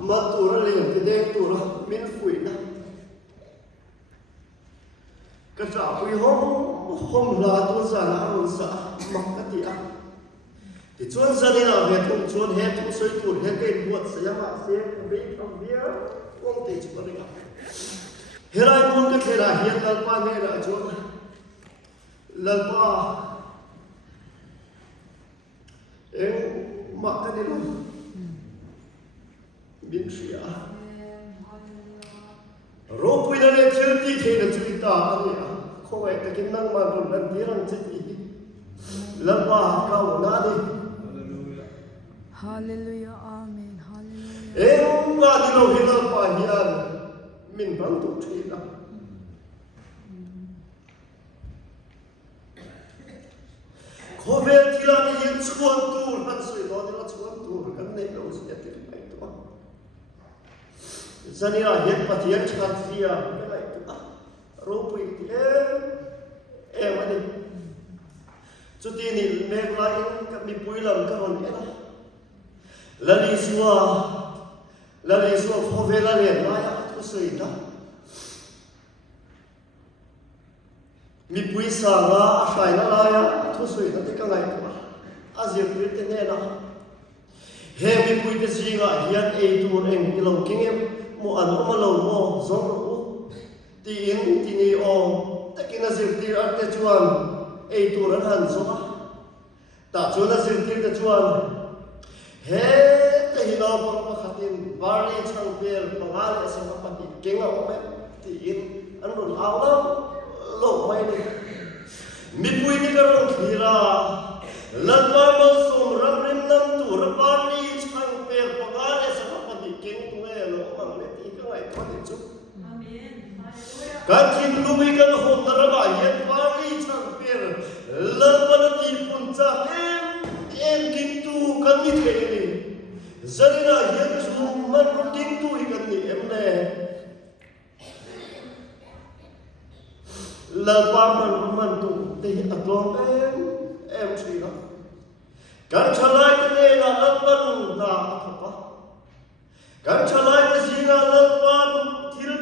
mà tụ ra liền thì đen tụ ra miễn phủi na cái trả quý hôm là tôi giả là tôi giả mặc cái gì à thì chuan gia đình nào về thùng chuan hết thùng sôi tụt hết cái buồn sẽ mà sẽ bị không biết không thể chịu được hết ai muốn cái thế là hiện lần qua này là chuan lần qua em mặc cái gì luôn biến xỉa rồi bây giờ này thiếu tí thế là chúng ta anh nhỉ không phải cái năng mà còn lần tí rằng chết gì lần qua cao na đi Hallelujah, Amen, Hallelujah. em qua đi đâu hiện lần qua hiện mình vẫn tụt thi đó có vẻ thì là hiện chuan tu hắn suy đó thì là chuan tu cái này đâu sẽ tiếp tục đó giờ này là hiện bắt hiện chặt kia cái này đó rồi bây giờ em anh chút tiền này mấy lại các mình bùi lòng các con đó lần đi xua khó về là liền lại tôi sơi đó mình bùi sang là phải là lại tôi sơi đó thì cái này đó giờ biết thế này đó hè mình bùi cái gì ngại hiện ấy tu em cái lòng kinh em một anh mà lâu mo giống nó tiền thì này tất cả nó giờ tiền ăn cái chuan ấy tu rất hẳn số ta chuan nó giờ tiền cái chuan hết thì nó bằng cái tin vali chăng bel bằng ai sẽ mà bắt đi kinh ngạo mấy thì anh muốn áo lắm lỗ mấy đi mình bùi cái con khí ra lần qua mà sum râm rim năm tu râm vali chăng bel bằng ai sẽ mà bắt đi kinh tu ấy lỗ bằng mấy thì cái này có thể chút cái tin lu bị cái hồn nó ra bài hiện vali chăng bel lần qua nó đi phun ra em kinh tu cần như thế này giờ này là hiện chúng mình muốn kinh tu thì cần gì em này lần qua mình tu thì ở trong em suy đó cần trả lại cái này là lần lần là thật quá cần trả lại cái gì là lần qua thiếu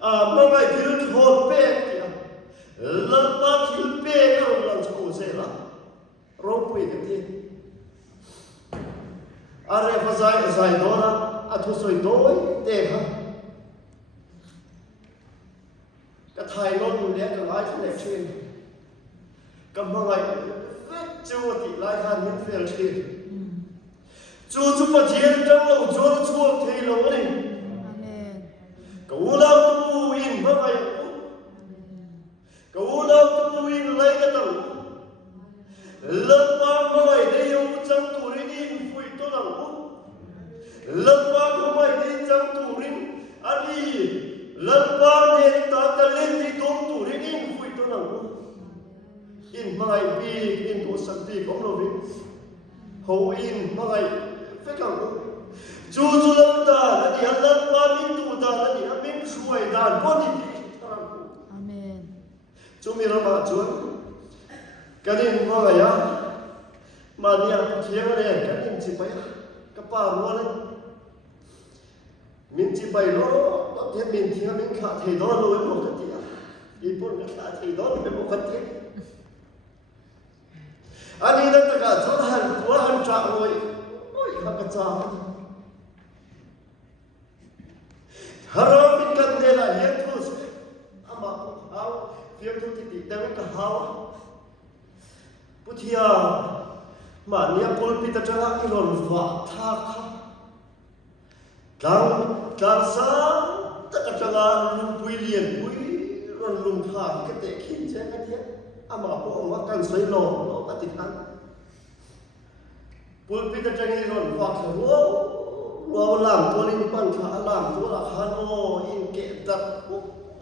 mà ngày thiếu hồn bê kìa lần qua thiếu bê rồi lần sau sẽ là rồi quỳ cái gì are fazai dora athu soi doi te ha ka thai non le ka lai thne chin ka mangai chu ti lai han min fel chin chu pa thien tang lo jor chu thei lo ni Amen. ka ulau tu in mangai ka ulau tu in lai ka tang lần qua mọi đây ông chẳng tụ rin in vui tôi làm út lần qua mọi đây chẳng tụ rin anh đi lần qua nên ta lên thì tôi tụ rin in vui tôi làm út in mai bi in tôi sẵn bi có đâu rin hậu in mai phải làm út chú lần ta là đi ăn lần qua mình tụ ta là đi ăn mình xuôi đàn con đi Amen. chú mình làm mà chú cái này mà vậy á mà đi ăn thiêng này cái này chỉ phải cái bà mua đấy mình chỉ phải nó thế mình thiêng mình khá thì đó lối một cái gì đi buôn cái khá thì đó là một cái gì anh đi đến tất cả chỗ hàng của hàng trạng rồi ôi các cái cha haro mình cần đây là hiện thu ama cũng hao việc thu thì đang cái hao Puthia mà nia pulpit ta changa iron va tha kha tlang sa ta ka changa lung pui lien pui ron lung tha cái te khin che cái thế ama po ma kan soi lo ka ti khan pulpit ta changa iron va kha wo làm to linh pan kha làm to la khan o in ke ta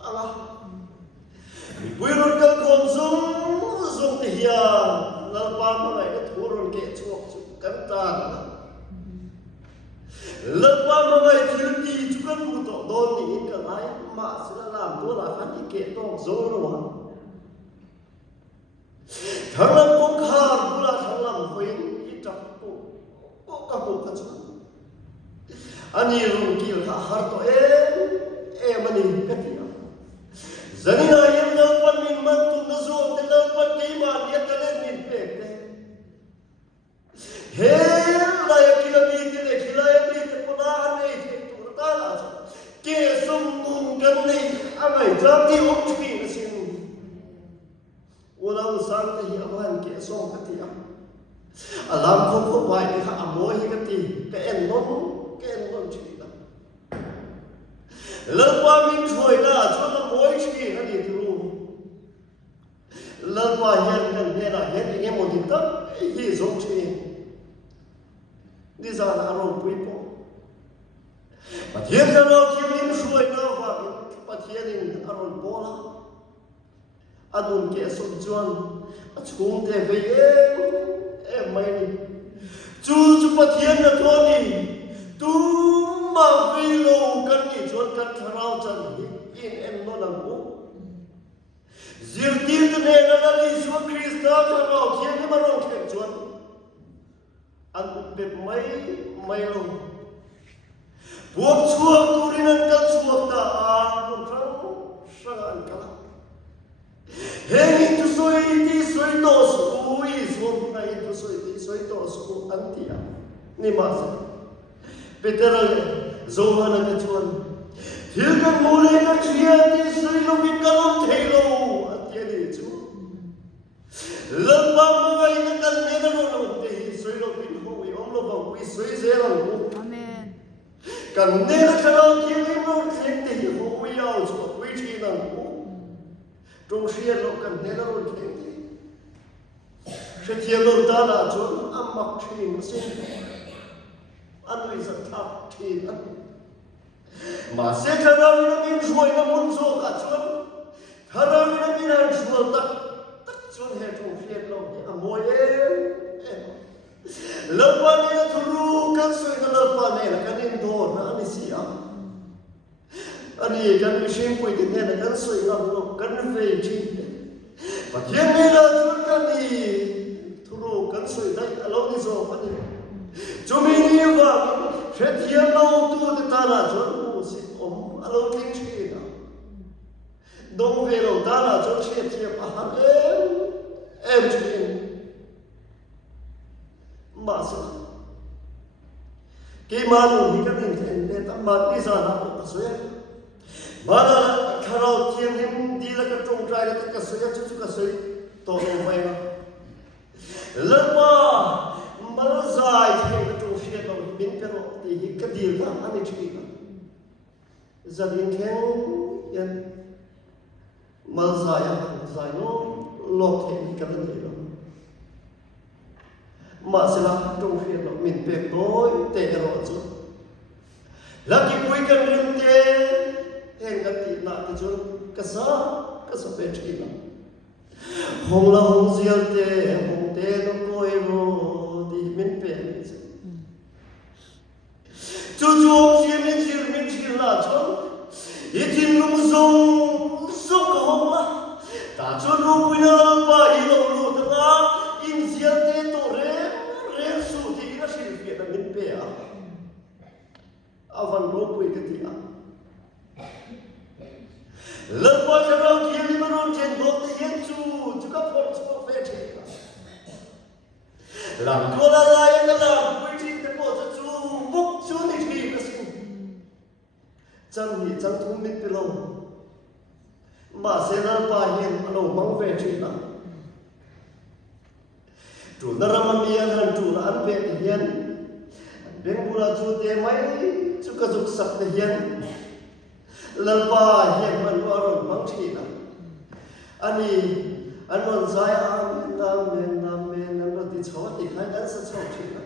anga pui ron ka kom zum ti hia lần qua mà ngày cái thua rồi kẹt chuột cắn ta lần qua mà ngày thiếu đi chú cắn một tổ đôn thì cả lái mà sẽ làm tôi là hắn thì kẹt to dỗ rồi thằng làm cũng khá cũng là thằng làm huynh ít chọc cũng có cả một cái chú Ani rung kil ka har to mani katia. Zanina yam nal pan min man tu na zo te nal pan kei man ya talen min pe te. He la ya kilami te le kilaya mi te puna ane te tu ta la sa. Ke sum tung kan nei amai jam ti om chi na sin. Wala usang te hi aman ke song katia. Alam ko ko bai te ka amoy kati ke en non chi. Lalpa min choi na chona moi chi ani tru lalpa hian kan ne na hian nge mo din ta hi zong chi ni za na ro pui po pathian ka ro ki min choi na wa pathian in aron bola adun ke so chuan a chung te ve mai ni chu pathian na thoni tu ma vi lo kan ni chuan kan tharau chan in em no lam bu zirtir tu ne na li su krista ka ro khian ni ma ro khem chuan an pe mai lo buộc chuộc tu rin an kan chuộc ta a kun rang sang an kala he tu soi ti soi to su i so na tu soi ti soi to su an tia ni ma Peter Zohana ka chuan thil kan mole ka chia ti sui lo vi kalom thelo atia ni chu lamba mai na kan ne na lo te sui lo vi ho wi om lo ba wi sui se lo Amen. kan ne na ka lo ki ni mo theng te ho wi yao chu wi chi na ko trong sia lo kan ne na lo theng te se thia lo da la chu am mak thi mo sin anh ấy rất thắc thì mà sẽ cho ra nó mình rồi nó muốn zo cả chuột thà ra nó mình ăn chuột tắc chuột hết trong phiền lòng thì mỗi lâu qua này nó thuru các suy nó lâu qua này là cái nên đồ nó anh xí anh ấy cái mình xem quay cái này là cái suy nó cái về chi và hiện nay là chuột cái này thuru cái suy đấy lâu đi zo anh ấy chúng mình như vậy sẽ thiêu lâu tu thì ta là chuẩn mù xịt lâu kinh chi nào đông về đầu ta là chuẩn sẽ thiêu hắn em chỉ mà sao cái mà mình thì cái mình thì để ta mà đi ra nào cũng có mà là khi nào thiêu hem đi là cái trồng trái là cái suy chút cái suy to lâu vậy mà lần mà mal dài thì cái chỗ phía đó mình cái đó thì cái điều đó anh ấy chỉ có gia đình khen yên mal dài nó lọt thì cái vấn đề đó mà sẽ là chỗ phía đó mình biết đối tệ rồi chứ là cái cuối cái mình tệ hẹn cái tiền là cái chỗ cái sao biết chỉ là hồng là hồng diệu tệ nó coi vô mình biết chú mình chỉ là cho ít tin lung dung sốc không mà ta cho lúc bây giờ ba ít lâu đó ta in diệt thế tổ rẽ su thì nó sẽ việc là mình biết à văn lúc bây cái gì lần qua cho nó kia đi mà nó trên đó thì hiện chú các con chú phải chơi làm cô la la cái làm quy trình để bỏ cho chú bốc chú này thì cái gì chẳng thì chẳng thú mình bị lâu mà sẽ là ba hiện lâu mang về chuyện đó chủ nó làm miên hàng chủ là ăn về hiện bên bula chú thế mấy chú cái dục sắc thì hiện lần ba hiện mình qua rồi mang chuyện đó anh còn dài amen thì cháu thì khai ngắn sẽ cháu chuyện đó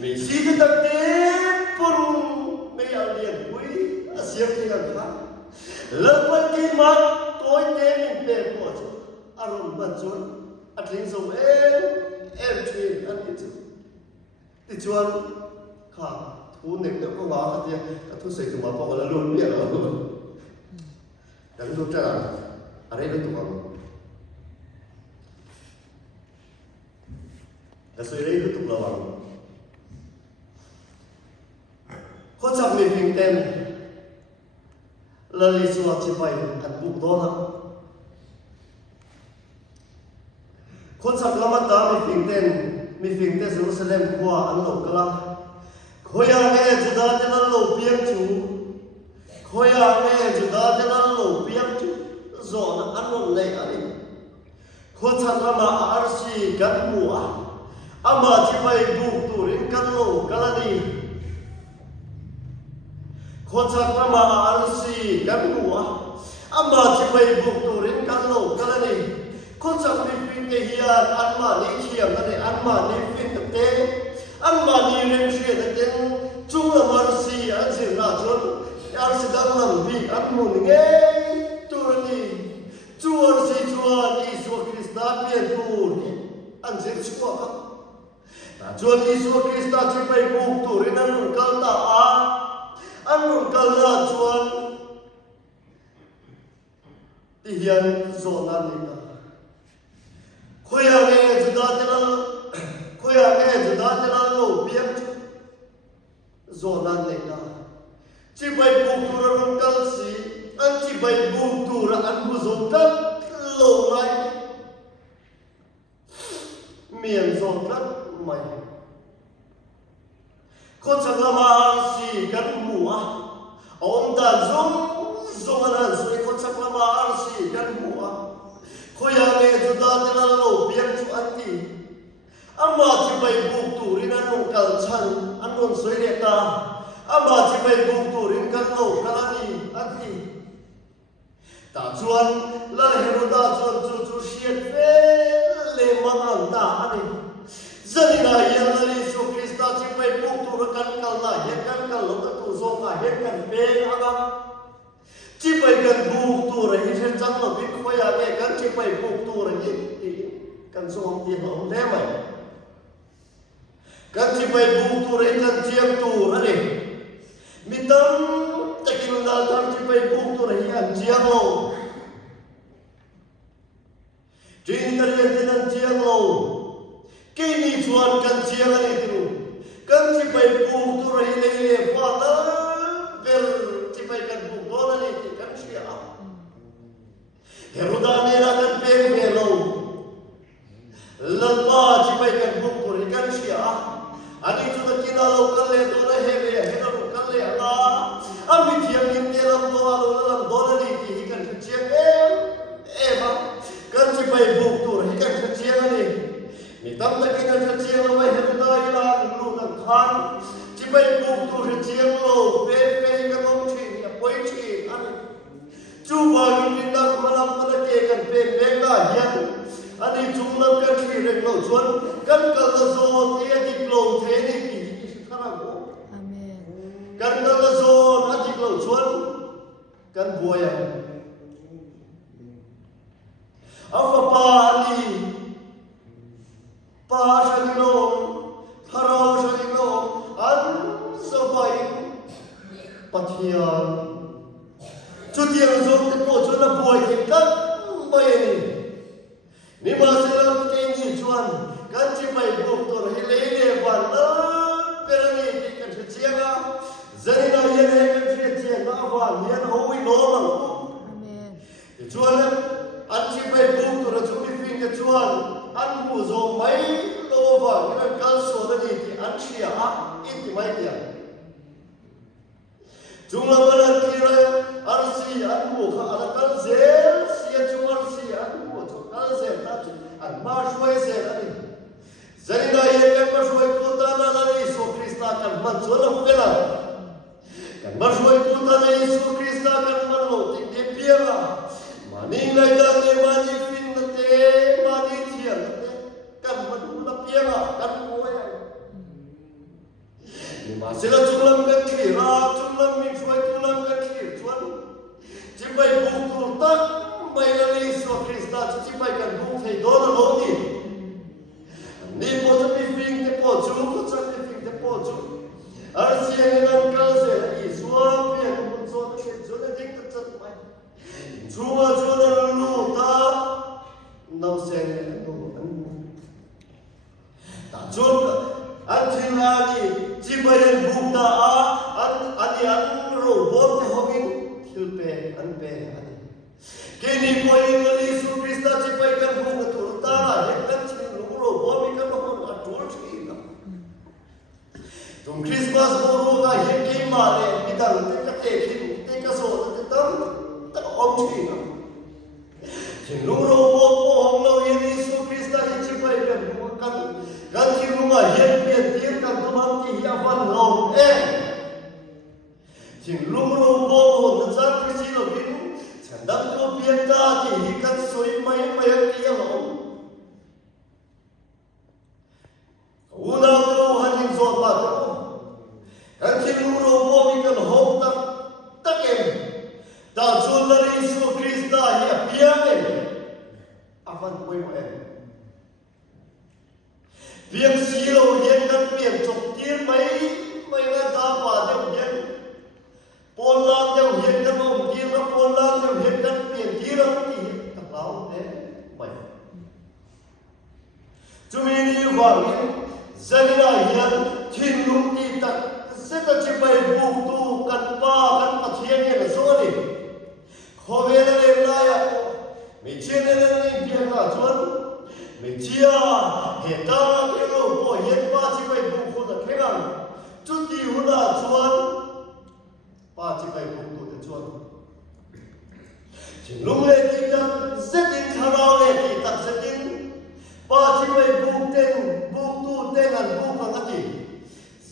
mình xin cái đặc tế phun mấy ảo điểm quý siêu thì gần khác lần quan kỳ mắt tối tế mình bề của chú aron bật chuột linh dùng em chuyện anh đi chú thì chuột khá thú nịch được có ngó hả thì các thu sĩ tụi mà bỏ là luôn biết rồi đừng thu trả ở đây tụi mà cái suy đấy tụi là bằng khó chắc mình phình tên là lý do chỉ phải ăn bụng đó lắm khó chắc lắm ta mình phình tên Jerusalem qua ăn lẩu cả la khối à nghe Judah cho nó lẩu biếng chú khối à nghe Judah cho nó lẩu biếng chú rồi nó ăn lẩu này ăn đi khó chắc lắm arsi gắn mùa ama chỉ phải buộc turin cắn lẩu cả la đi khó chắc lắm arsi gắn mùa ama chỉ phải buộc turin cắn lẩu cả la đi khó chắc mình phình cái hiền ăn mà đi khiêm cái này ăn mà đi phình thực tế ăn mà đi lên chuyện là tên chung là marsi ăn gì là chốn ăn gì đang làm việc ăn muốn nghe tôi đi chúa si chúa Isu Christa biến tu ăn gì chúa các chúa Isu Christa chỉ phải buộc tu nên ăn muốn câu ta ăn muốn câu là chúa thì hiện rồi ăn đi ta khôi hài nghe chúng ta cho nó khôi hài nghe chúng ta cho nó lẩu biếng rồi ăn đi ta chỉ phải buộc tu ra muốn câu gì anh chỉ phải buộc tu ra ăn muốn dùng đất lẩu này miền dùng đất mày con chẳng làm gì gắn mùa ông ta dùng anh ăn suy con chẳng làm gì gắn mùa khôi hài nghe chúng ta cho nó lẩu biếng chú ăn đi anh mà chỉ phải buộc tu ra ăn muốn câu chân ăn muốn suy đẹp ta anh mà chỉ phải buộc tu ra gắn lẩu cái gì ăn đi ta chuan la Heroda chuan chu siết phê le mang ta ani zani na yan la Isu Christa chi pai buộc tu ra kan kal na yan kan kal lo tu zo ma yan kan pe aga chi pai kan buộc tu ra hi chen chang lo bi khoya me kan chi pai buộc tu ra hi kan zo om ti lo le mai kan chi pai buộc tu ra kan chiam tu ani mitam takin dal kan chi pai buộc tu ra hi an chiam lo Jin kariyan tinan chiang lo, kini chuan kan chiang ani tiru, kan si pai buộc tu rahi le pa na ber si pai kan buộc lo na ni kan sia. Heroda ne ra kan pe me lo, lalpa si pai kan buộc tu rahi kan sia. Ani chu na kina lo kan le to na he na kan le ala, ami thiam in te lam do na ni ki kan chiang ba. Kan si pai buộc tu rahi kan chiang ani mi tam ta kin kan chiang lo Heroda ila lu kan khan si pai buộc tu rahi chiang lo pe ka mong thi ya poi thi ani chu ba kin ta malam ta ke kan pe na hian ani chung lam kan thi rek lo chuan kan kal ta zo ti dik lo the ni ki thara go Amen. kan kal ta zo dik lo chuan kan buaya Apa pali, pasangino, parosangino, an sabai, patian. Cutiang zong tepo cuna buai kita bayani. Ni masalah kenyi cuan, kan cipai buktor hilele wana perani kan cianga, zanina yene kan cianga awan yan hui normal. Amen. Cuan anh chỉ phải buộc tụi nó chúng mình phim cái chuan anh mua rồi mấy lô vàng cái căn số đó thì anh chia ít thì mấy tiền chúng là bây giờ kia rồi anh xí anh mua khá là căn dễ xí chúng anh xí anh mua cho căn dễ ta anh mà xuôi dễ đó đi giờ này em mà xuôi cô ta là Isu Christa kan man cho nó cái nào kan mà xuôi cô ta là Isu Christa kan man lộ thì đi bia à Mani lai dan ni mani fin na te mani thian na te kan madu na pianga kan moya ni ma sila chulam kan khi ra chulam mi chuai chulam kan khi chuan chi bai bu tu tak bai la ni Isu Christa chi bai kan bu thei do na lo ni po chu mi fin te po chu ko chan mi fin te po chu ar siang nan kal se Isu pian mun so na she chu na dik ta chat mai Chúa đã lưu ta nấu sen đồ ăn ta Chúa anh thiên là gì chỉ bây giờ buông ta anh tum Christmas boro ga hian ke ma le bidang te ka te khin te ka so te tam ta om thi na thin lu ro bo bo hong lo yin Isu Krista hi chi pai kan kan thi lu ma hian pian tir kan tu man ti hi avan lo e thin lu ro bo bo na cha Kristi lo bin chan dam ko pian ta ti hi kan soi mai mai ki lo una lo han in zo pa kan thi lu ro bo mi kan hom tak em ta chun la Isu Krista hi pian em avan koi mo em việc xí lô hiến các biển chọc tiên mấy nga ta và đều hiến Pôn lan đều hiến các ông tiên các Pôn lan đều hiến các biển tiên các thì các lão thế mày chúng mình đi vào những dân là hiến thiên lũng đi tật sẽ ta chỉ bày buộc tu cắt ba cắt mặt thiên như là số đi khó về là đêm nay à mình chia nên nên việc là chuẩn mình chia hiện ta cái lô của hiện ba chỉ bày buộc của ta thế nào chút đi hút là chuẩn ba chỉ bày buộc của ta chuẩn chỉ lúc này thì ta rất tin thằng nào này thì ta rất tin ba chỉ bày buộc tu tên là buộc bằng cái gì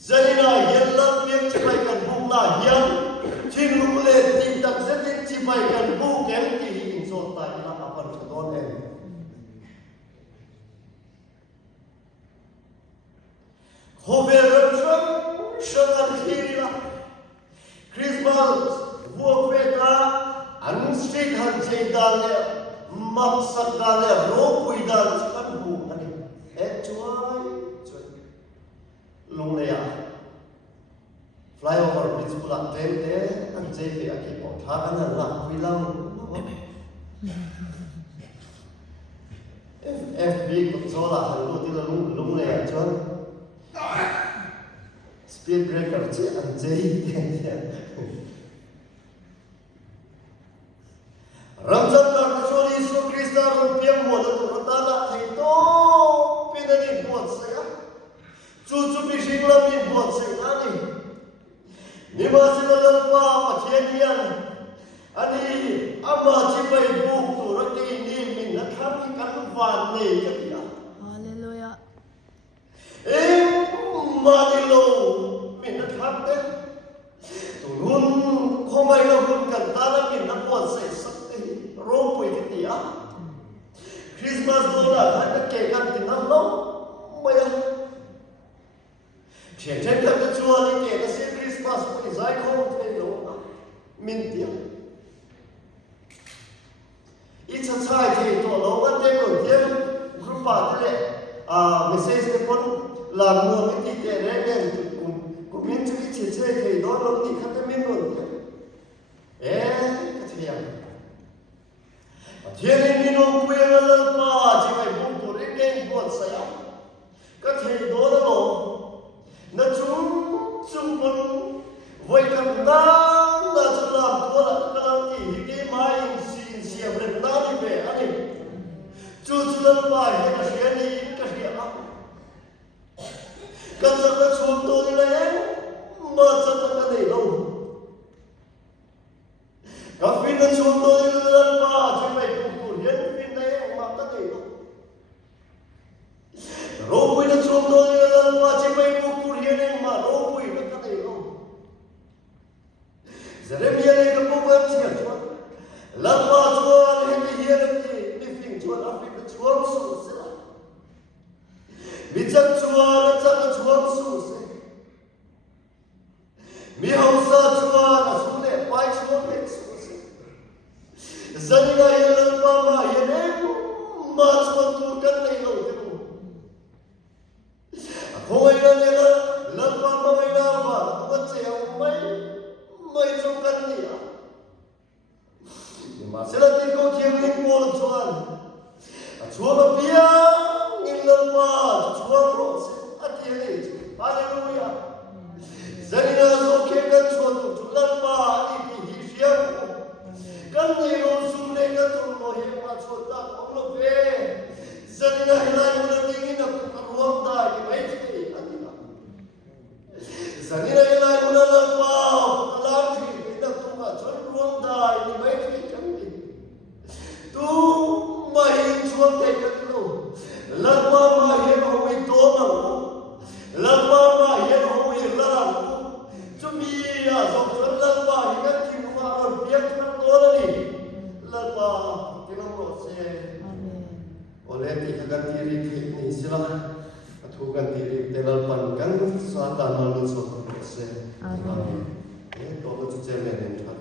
giờ này hiện lâm miếng chỉ bày cần buộc là hiện chỉ lúc này thì ta rất tin chỉ bày cần buộc kém thì hình số tại là phần của con em Hồ về rừng sân ăn khi đi là Christmas vua về ta ăn street hành chơi đàn lệ mập sắc đàn lệ rô quỳ đàn ăn bù anh hết chuối lùng này à flyover bridge của lạc tên thế ăn chơi về cái bỏ thác ăn là lạc quỳ lăng FB cũng cho là hành luôn thì là lùng này à chuối speed breaker chứ ăn dây Ramzan ka cho Isu Krista ron piang mo da tu ta la thai to pinani buat saya chu bi sing la mi buat saya ani ni ma sila pa pathian hian ani ama chi bai bu tu ra ki ni min na khan ki kan van nei ka dia Hallelujah. Manilo minakate tunun komai na hun kantara minakwan sa sakti ropo ikitia Christmas dola kada ke kan tinalo maya chen kada chuan ke na se Christmas ko izai ko thelo mintia icha chai ke to lo ga te ko te grupa te message te pon làm mua cái gì để nên cũng miễn cho cái chuyện chơi thì đó nó thì khát miễn luôn cái chuyện thiên nhiên nó quên là mà chỉ phải buông của cái đêm buồn say cái chuyện đó nó chúng con với cầm đá là chúng làm của là cái làm gì cái mai xin xiêm lên đá đi về anh ấy chú làm bài cái chuyện đi cái chuyện đó kan sa chuan to ni lai ma cha ta ka nei lo ka fin na chuan to ni lan pa chi mai ku hian fin nei ma ta nei lo ro pui na chuan to ni lan pa chi mai ku hian ma ro pui na ka nei lo Jeremia le ka po ba chi chuan lan pa chuan hian ni fin chuan a fin chuan su se mi chắc chua nó chắc chuan su se mi hong sa chua nó su ne pai chuan ne su se zani na yel pa ma yene ma chuan tu kan nei lo te lo khoi na ne la lan pa ma mai na ma tu che mai chu kan ni a ma se la ti ko khem ni ko chuan chuan ma pia Nilma, chuan ro se ati Hallelujah. Zani na so ke kan thầy các lô lần mà hiện hôi tố nặng lần mà hiện hôi là chúng mi à dọc dẫn lần mà hiện các chim hoa rồi biết các tố đó đi lần mà cái nó rột xe oleh kita ganti ri ni sila thu ganti ri telal pan kan sa ta na lu so se amen to lo chu che le